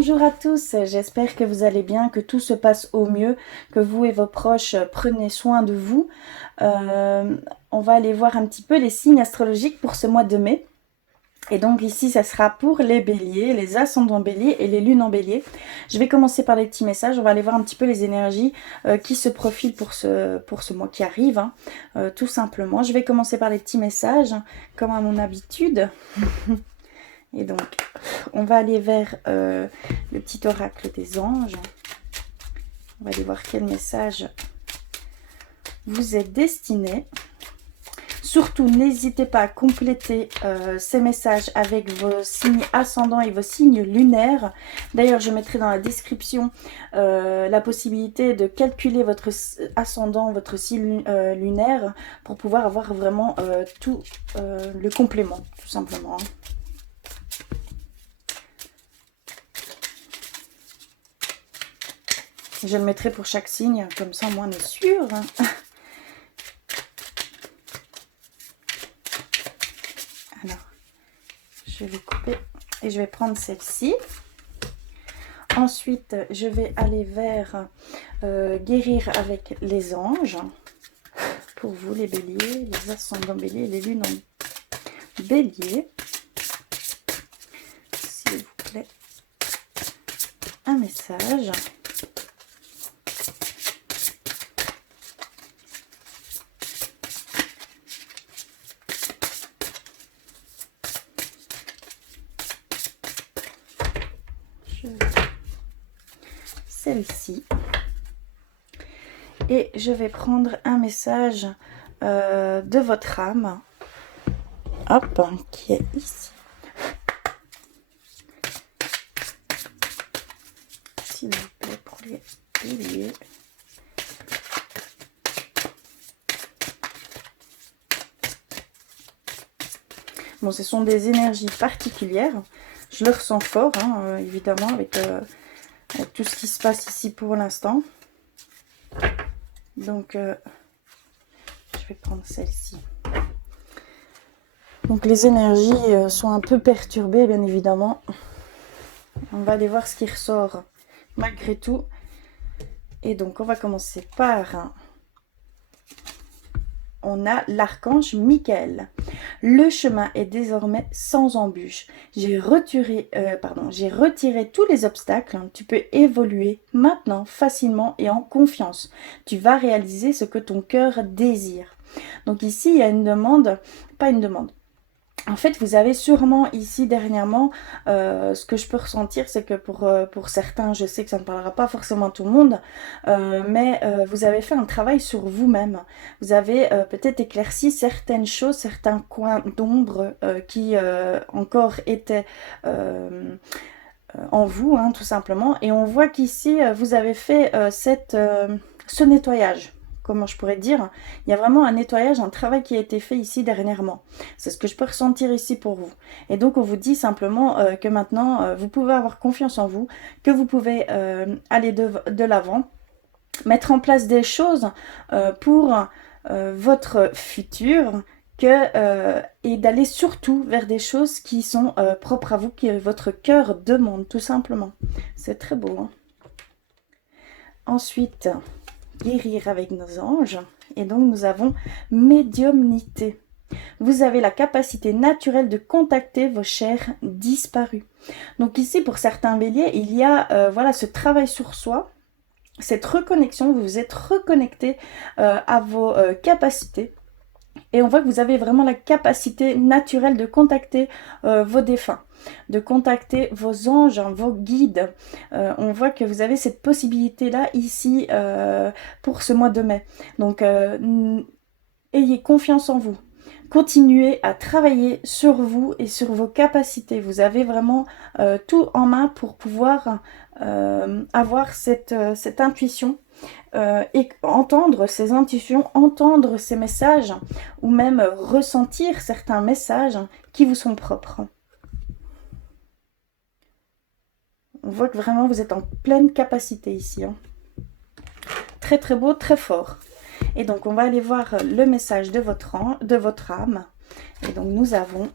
Bonjour à tous, j'espère que vous allez bien, que tout se passe au mieux, que vous et vos proches prenez soin de vous. On va aller voir un petit peu les signes astrologiques pour ce mois de mai. Et donc ici, ça sera pour les béliers, les ascendants béliers et les lunes en bélier. Je vais commencer par les petits messages. On va aller voir un petit peu les énergies qui se profilent pour ce mois qui arrive, hein, tout simplement. Je vais commencer par les petits messages, comme à mon habitude. Et donc, on va aller vers le petit oracle des anges. On va aller voir quel message vous est destiné. Surtout, n'hésitez pas à compléter ces messages avec vos signes ascendants et vos signes lunaires. D'ailleurs, je mettrai dans la description la possibilité de calculer votre ascendant, votre signe lunaire, pour pouvoir avoir vraiment tout le complément, tout simplement. Je le mettrai pour chaque signe, comme ça au moins on est sûr. Alors, je vais couper et je vais prendre celle-ci. Ensuite, je vais aller vers guérir avec les anges. Pour vous, les béliers, les ascendants béliers, les lunes en bélier. S'il vous plaît, un message. Celle-ci. Et je vais prendre un message de votre âme. Hop, qui est ici. S'il vous plaît, pour les béliers. Bon, ce sont des énergies particulières. Je le ressens fort, hein, évidemment, avec tout ce qui se passe ici pour l'instant. Donc, je vais prendre celle-ci. Donc, les énergies sont un peu perturbées, bien évidemment. On va aller voir ce qui ressort malgré tout. Et donc, on va commencer par... On a l'archange Michael. Le chemin est désormais sans embûche. J'ai retiré tous les obstacles. Tu peux évoluer maintenant facilement et en confiance. Tu vas réaliser ce que ton cœur désire. Donc ici, il y a une demande, pas une demande. En fait, vous avez sûrement ici dernièrement, ce que je peux ressentir, c'est que pour certains, je sais que ça ne parlera pas forcément à tout le monde, mais vous avez fait un travail sur vous-même. Vous avez peut-être éclairci certaines choses, certains coins d'ombre qui encore étaient en vous, hein, tout simplement. Et on voit qu'ici, vous avez fait ce nettoyage. Comment je pourrais dire, il y a vraiment un nettoyage, un travail qui a été fait ici dernièrement. C'est ce que je peux ressentir ici pour vous. Et donc, on vous dit simplement que maintenant, vous pouvez avoir confiance en vous, que vous pouvez aller de l'avant, mettre en place des choses pour votre futur, et d'aller surtout vers des choses qui sont propres à vous, que votre cœur demande, tout simplement. C'est très beau, hein. Ensuite... guérir avec nos anges. Et donc, nous avons médiumnité. Vous avez la capacité naturelle de contacter vos chers disparus. Donc ici, pour certains béliers, il y a voilà, ce travail sur soi, cette reconnexion. Vous vous êtes reconnecté à vos capacités. Et on voit que vous avez vraiment la capacité naturelle de contacter vos défunts, de contacter vos anges, hein, vos guides. On voit que vous avez cette possibilité-là ici pour ce mois de mai. Donc, ayez confiance en vous. Continuez à travailler sur vous et sur vos capacités. Vous avez vraiment tout en main pour pouvoir avoir cette intuition. Et entendre ces intuitions, entendre ces messages, ou même ressentir certains messages qui vous sont propres. On voit que vraiment vous êtes en pleine capacité ici, hein. Très très beau, très fort. Et donc on va aller voir le message de votre âme. Et donc nous avons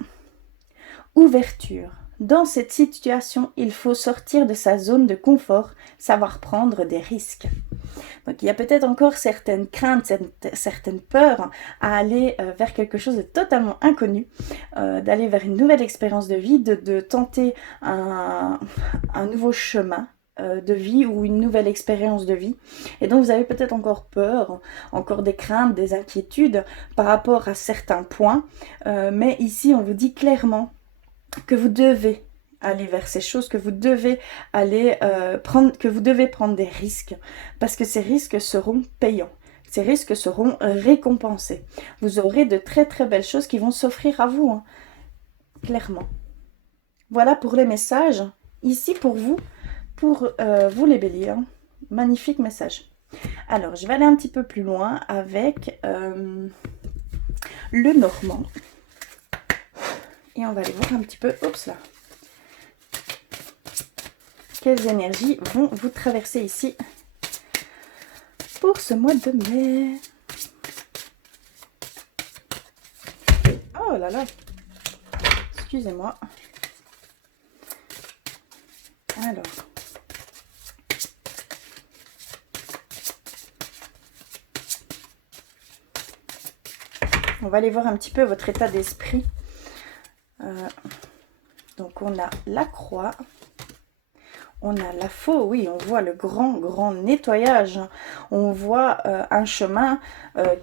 ouverture, Dans cette situation, il faut sortir de sa zone de confort, savoir prendre des risques. Donc il y a peut-être encore certaines craintes, certaines peurs à aller vers quelque chose de totalement inconnu, d'aller vers une nouvelle expérience de vie, de tenter un nouveau chemin de vie ou une nouvelle expérience de vie. Et donc vous avez peut-être encore peur, encore des craintes, des inquiétudes par rapport à certains points. Mais ici, on vous dit clairement que vous devez aller vers ces choses, que vous devez aller que vous devez prendre des risques, parce que ces risques seront payants. Ces risques seront récompensés. Vous aurez de très très belles choses qui vont s'offrir à vous, hein, clairement. Voilà pour les messages. Ici pour vous les béliers. Hein. Magnifique message. Alors, je vais aller un petit peu plus loin avec le normand. Et on va aller voir un petit peu, oups là, quelles énergies vont vous traverser ici pour ce mois de mai. Oh là là, excusez-moi. Alors, on va aller voir un petit peu votre état d'esprit. Donc on a la croix, on a la faux, oui, on voit le grand nettoyage, on voit un chemin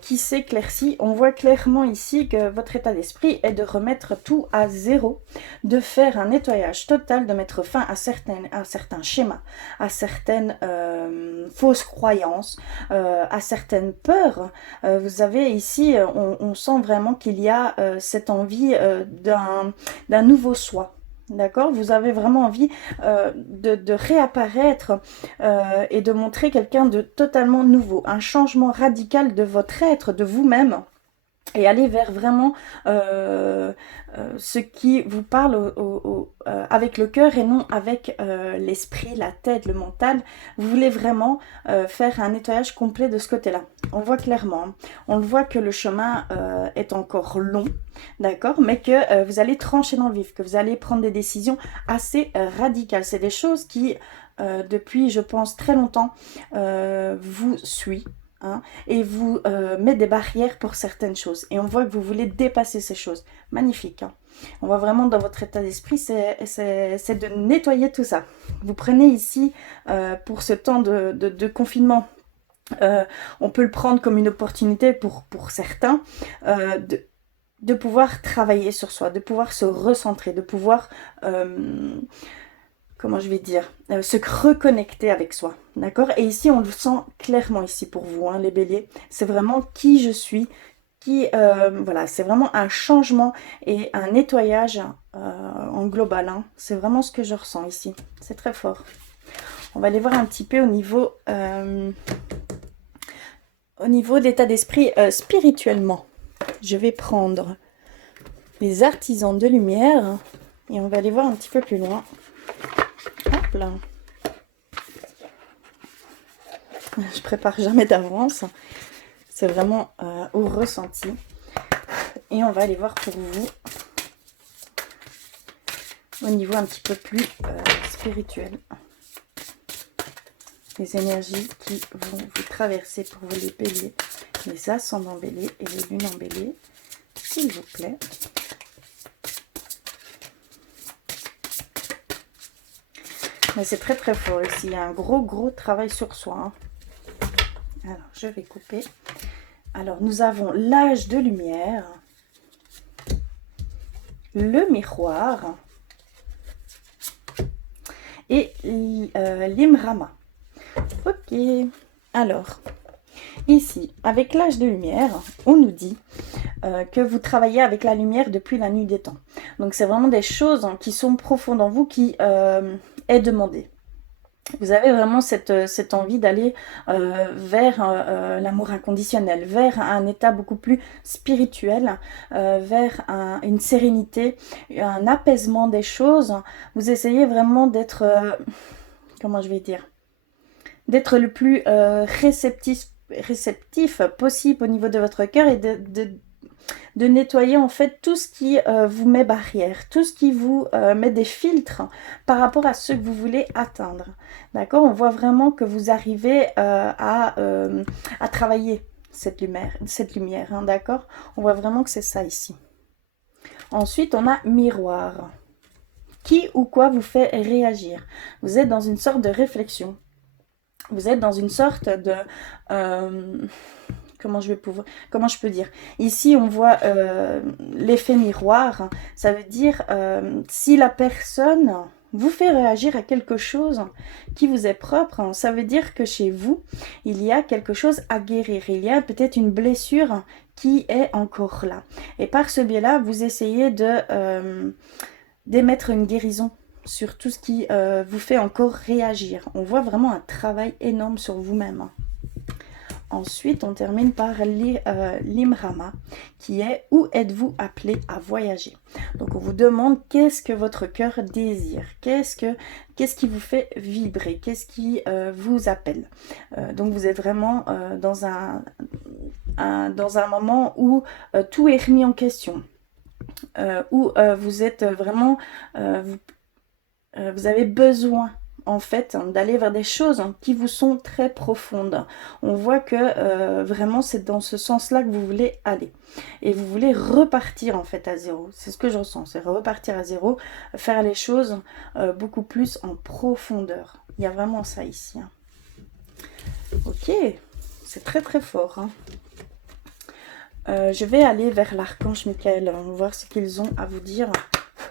qui s'éclaircit, on voit clairement ici que votre état d'esprit est de remettre tout à zéro, de faire un nettoyage total, de mettre fin à certains schémas, à certaines fausses croyances, à certaines peurs. Vous avez ici, on sent vraiment qu'il y a cette envie d'un nouveau soi. D'accord? Vous avez vraiment envie de réapparaître et de montrer quelqu'un de totalement nouveau, un changement radical de votre être, de vous-même, et aller vers vraiment ce qui vous parle avec le cœur et non avec l'esprit, la tête, le mental. Vous voulez vraiment faire un nettoyage complet de ce côté-là. On voit clairement, hein. On le voit que le chemin est encore long, d'accord, mais que vous allez trancher dans le vif, que vous allez prendre des décisions assez radicales. C'est des choses qui, depuis, je pense, très longtemps, vous suivent. Hein, et vous met des barrières pour certaines choses. Et on voit que vous voulez dépasser ces choses. Magnifique. Hein. On voit vraiment dans votre état d'esprit, c'est de nettoyer tout ça. Vous prenez ici, pour ce temps de confinement, on peut le prendre comme une opportunité pour certains, de pouvoir travailler sur soi, de pouvoir se recentrer, de pouvoir comment je vais dire, se reconnecter avec soi, d'accord? Et ici, on le sent clairement ici pour vous, hein, les béliers. C'est vraiment qui je suis, voilà, c'est vraiment un changement et un nettoyage en global. Hein. C'est vraiment ce que je ressens ici. C'est très fort. On va aller voir un petit peu au niveau d'état d'esprit spirituellement. Je vais prendre les artisans de lumière et on va aller voir un petit peu plus loin. Hop là. Je prépare jamais d'avance. C'est vraiment au ressenti. Et on va aller voir pour vous au niveau un petit peu plus spirituel. Les énergies qui vont vous traverser pour vous les béliers, les ascendants béliers et les lunes en bélier, s'il vous plaît. Mais c'est très très fort ici. Il y a un gros travail sur soi. Hein. Alors, je vais couper. Alors, nous avons l'âge de lumière, le miroir et l'Imrama. Ok. Alors, ici, avec l'âge de lumière, on nous dit que vous travaillez avec la lumière depuis la nuit des temps. Donc, c'est vraiment des choses qui sont profondes en vous qui est demandé. Vous avez vraiment cette envie d'aller vers l'amour inconditionnel, vers un état beaucoup plus spirituel, vers une sérénité, un apaisement des choses. Vous essayez vraiment d'être, comment je vais dire, d'être le plus réceptif possible au niveau de votre cœur et de nettoyer en fait tout ce qui vous met barrière, tout ce qui vous met des filtres par rapport à ce que vous voulez atteindre. D'accord? On voit vraiment que vous arrivez à travailler cette lumière, hein, d'accord? On voit vraiment que c'est ça ici. Ensuite, on a miroir. Qui ou quoi vous fait réagir? Vous êtes dans une sorte de réflexion. Vous êtes dans une sorte de... comment je peux dire? Ici, on voit l'effet miroir. Ça veut dire si la personne vous fait réagir à quelque chose qui vous est propre, ça veut dire que chez vous, il y a quelque chose à guérir. Il y a peut-être une blessure qui est encore là. Et par ce biais-là, vous essayez d'émettre une guérison sur tout ce qui vous fait encore réagir. On voit vraiment un travail énorme sur vous-même. Ensuite, on termine par l'Imrama, qui est où êtes-vous appelé à voyager. Donc, on vous demande qu'est-ce que votre cœur désire, qu'est-ce qui vous fait vibrer, qu'est-ce qui vous appelle. Donc, vous êtes vraiment dans un moment où tout est remis en question. Où vous êtes vraiment, vous avez besoin en fait d'aller vers des choses qui vous sont très profondes. On voit que vraiment c'est dans ce sens-là que vous voulez aller. Et vous voulez repartir en fait à zéro. C'est ce que je ressens, c'est repartir à zéro, faire les choses beaucoup plus en profondeur. Il y a vraiment ça ici. Hein. Ok, c'est très très fort. Hein. Je vais aller vers l'archange Michael, on va voir ce qu'ils ont à vous dire,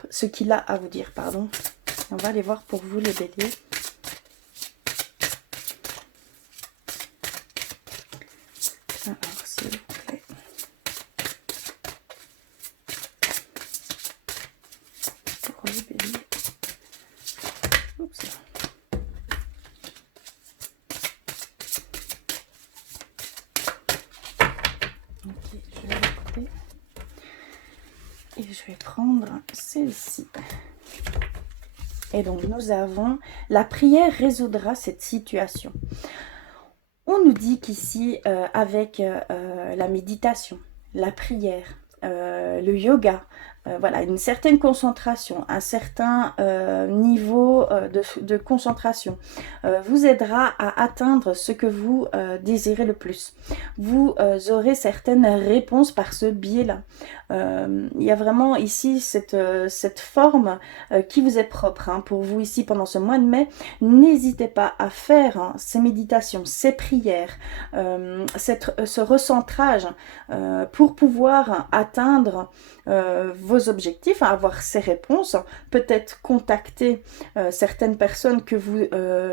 ce qu'il a à vous dire, pardon. On va aller voir pour vous les béliers. Alors, s'il vous plaît. Pour les béliers. Oups. Ok, je vais couper. Et je vais prendre celle-ci. Et donc, nous avons la prière résoudra cette situation. On nous dit qu'ici, avec la méditation, la prière, le yoga, voilà, une certaine concentration, un certain niveau de concentration vous aidera à atteindre ce que vous désirez le plus. Vous aurez certaines réponses par ce biais-là. Il y a vraiment ici cette forme qui vous est propre hein, pour vous ici pendant ce mois de mai. N'hésitez pas à faire hein, ces méditations, ces prières, ce recentrage pour pouvoir atteindre vos objectifs, avoir ces réponses, peut-être contacter certaines personnes que vous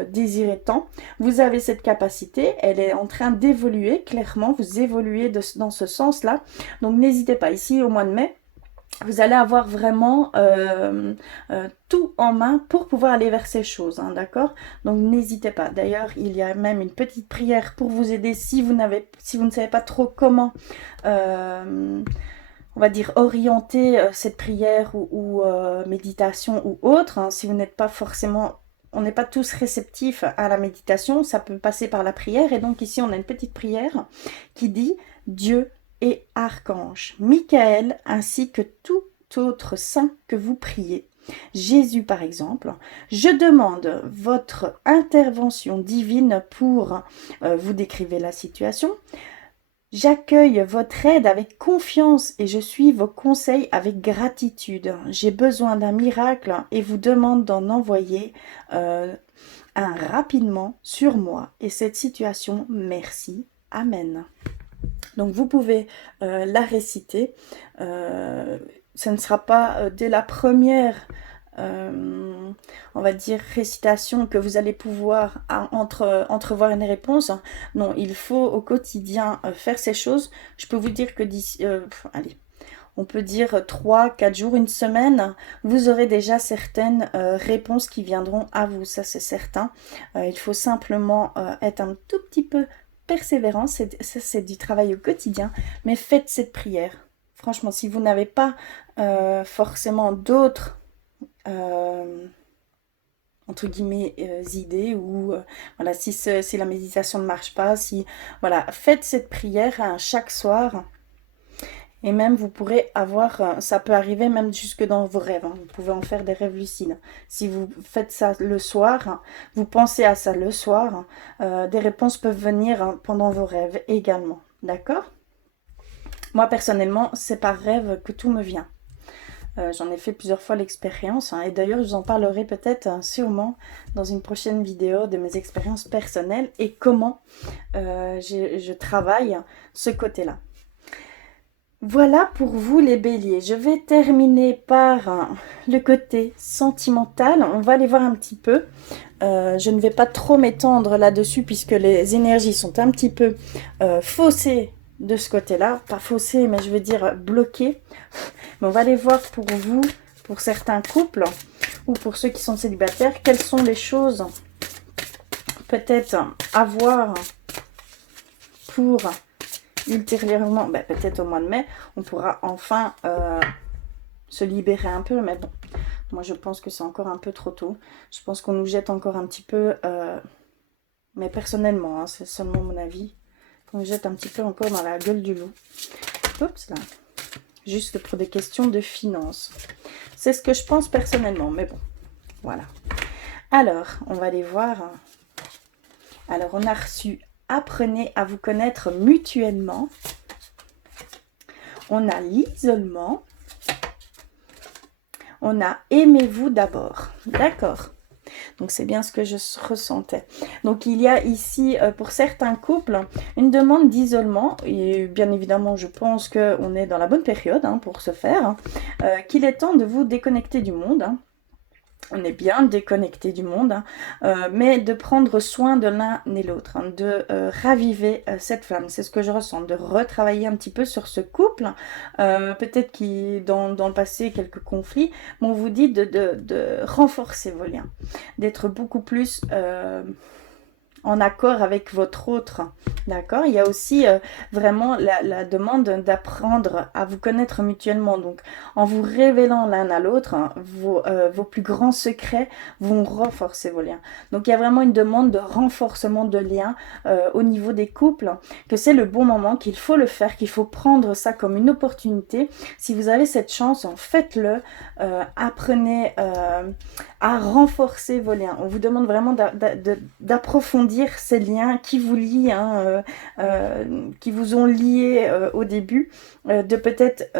désirez tant. Vous avez cette capacité, elle est en train d'évoluer, clairement, vous évoluez dans ce sens-là. Donc n'hésitez pas, ici au mois de mai, vous allez avoir vraiment tout en main pour pouvoir aller vers ces choses, hein, d'accord? Donc n'hésitez pas. D'ailleurs, il y a même une petite prière pour vous aider si vous ne savez pas trop comment on va dire orienter cette prière ou méditation ou autre, hein, si vous n'êtes pas forcément, on n'est pas tous réceptifs à la méditation, ça peut passer par la prière, et donc ici on a une petite prière qui dit Dieu et archange, Michael ainsi que tout autre saint que vous priez. Jésus par exemple, je demande votre intervention divine pour, vous décrivez la situation. J'accueille votre aide avec confiance et je suis vos conseils avec gratitude. J'ai besoin d'un miracle et vous demande d'en envoyer un rapidement sur moi et cette situation. Merci. Amen. Donc vous pouvez la réciter. Ce ne sera pas dès la première on va dire récitation que vous allez pouvoir entrevoir une réponse. Non, il faut au quotidien faire ces choses. Je peux vous dire que d'ici, allez, on peut dire 3-4 jours, une semaine, vous aurez déjà certaines réponses qui viendront à vous, ça c'est certain. Il faut simplement être un tout petit peu persévérant, ça c'est du travail au quotidien, mais faites cette prière. Franchement, si vous n'avez pas forcément d'autres entre guillemets idées ou voilà, si la méditation ne marche pas, si voilà, faites cette prière chaque soir Et même, vous pourrez avoir, ça peut arriver même jusque dans vos rêves, hein. Vous pouvez en faire des rêves lucides. Si vous faites ça le soir, vous pensez à ça le soir, des réponses peuvent venir pendant vos rêves également. D'accord? Moi, personnellement, c'est par rêve que tout me vient. J'en ai fait plusieurs fois l'expérience, hein, et d'ailleurs, je vous en parlerai peut-être sûrement dans une prochaine vidéo de mes expériences personnelles et comment je travaille ce côté-là. Voilà pour vous les béliers. Je vais terminer par le côté sentimental. On va aller voir un petit peu. Je ne vais pas trop m'étendre là-dessus puisque les énergies sont un petit peu faussées de ce côté-là. Pas faussées, mais je veux dire bloquées. Mais on va aller voir pour vous, pour certains couples ou pour ceux qui sont célibataires, quelles sont les choses peut-être à voir pour ultérieurement, ben, peut-être au mois de mai, on pourra enfin se libérer un peu, mais bon, moi je pense que c'est encore un peu trop tôt. Je pense qu'on nous jette encore un petit peu, mais personnellement, hein, c'est seulement mon avis, qu'on nous jette un petit peu encore dans la gueule du loup. Oups, là. Juste pour des questions de finances. C'est ce que je pense personnellement, mais bon, voilà. Alors, on va aller voir. Alors, on a reçu « Apprenez à vous connaître mutuellement ». On a l'isolement. On a « Aimez-vous d'abord ». D'accord. Donc, c'est bien ce que je ressentais. Donc, il y a ici, pour certains couples, une demande d'isolement. Et bien évidemment, je pense qu'on est dans la bonne période pour ce faire. Qu'il est temps de vous déconnecter du monde. On est bien déconnecté du monde, mais de prendre soin de l'un et l'autre, de raviver cette flamme. C'est ce que je ressens, de retravailler un petit peu sur ce couple. Peut-être qu'il dans le passé, quelques conflits, mais on vous dit de renforcer vos liens, d'être beaucoup plus en accord avec votre autre. D'accord? Il y a aussi vraiment la demande d'apprendre à vous connaître mutuellement. Donc, en vous révélant l'un à l'autre, vos plus grands secrets vont renforcer vos liens. Donc, il y a vraiment une demande de renforcement de liens au niveau des couples, que c'est le bon moment, qu'il faut le faire, qu'il faut prendre ça comme une opportunité. Si vous avez cette chance, faites-le. Apprenez à renforcer vos liens. On vous demande vraiment d'approfondir ces liens qui vous lient, qui vous ont lié au début, de peut-être,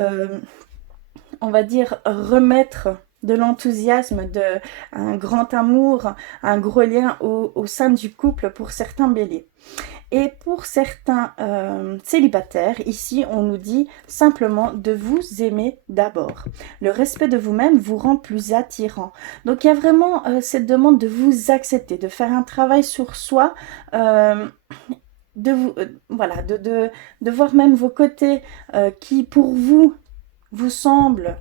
on va dire, remettre de l'enthousiasme, un grand amour, un gros lien au sein du couple pour certains béliers. Et pour certains célibataires, ici, on nous dit simplement de vous aimer d'abord. Le respect de vous-même vous rend plus attirant. Donc, il y a vraiment cette demande de vous accepter, de faire un travail sur soi, de vous, voilà, de voir même vos côtés qui, pour vous, vous semblent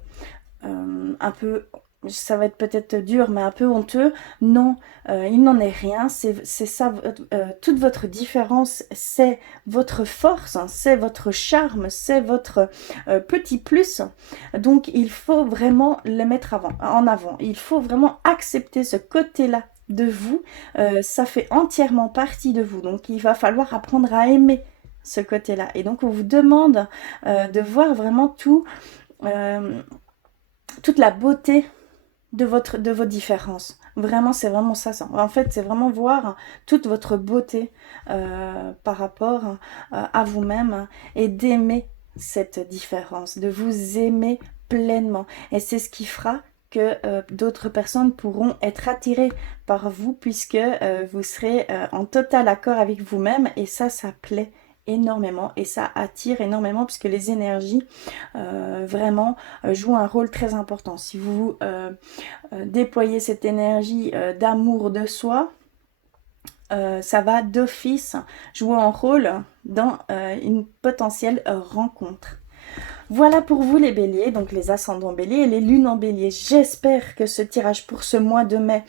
un peu, ça va être peut-être dur, mais un peu honteux. Non, il n'en est rien. C'est ça, toute votre différence, c'est votre force, c'est votre charme, c'est votre petit plus. Donc, il faut vraiment le mettre en avant. Il faut vraiment accepter ce côté-là de vous. Ça fait entièrement partie de vous. Donc, il va falloir apprendre à aimer ce côté-là. Et donc, on vous demande de voir vraiment toute la beauté de vos différences. Vraiment, c'est vraiment ça. En fait, c'est vraiment voir toute votre beauté par rapport à vous-même et d'aimer cette différence, de vous aimer pleinement. Et c'est ce qui fera que d'autres personnes pourront être attirées par vous puisque vous serez en total accord avec vous-même et ça plaît énormément et ça attire énormément puisque les énergies vraiment jouent un rôle très important. Si vous déployez cette énergie d'amour de soi, ça va d'office jouer un rôle dans une potentielle rencontre. Voilà pour vous les béliers, donc les ascendants béliers et les lunes en bélier. J'espère que ce tirage pour ce mois de mai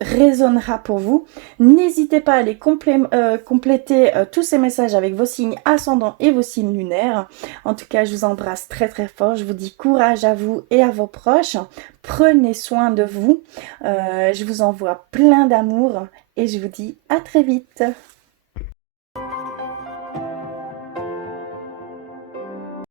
résonnera pour vous. N'hésitez pas à aller compléter tous ces messages avec vos signes ascendants et vos signes lunaires. En tout cas, je vous embrasse très très fort. Je vous dis courage à vous et à vos proches. Prenez soin de vous. Je vous envoie plein d'amour et je vous dis à très vite.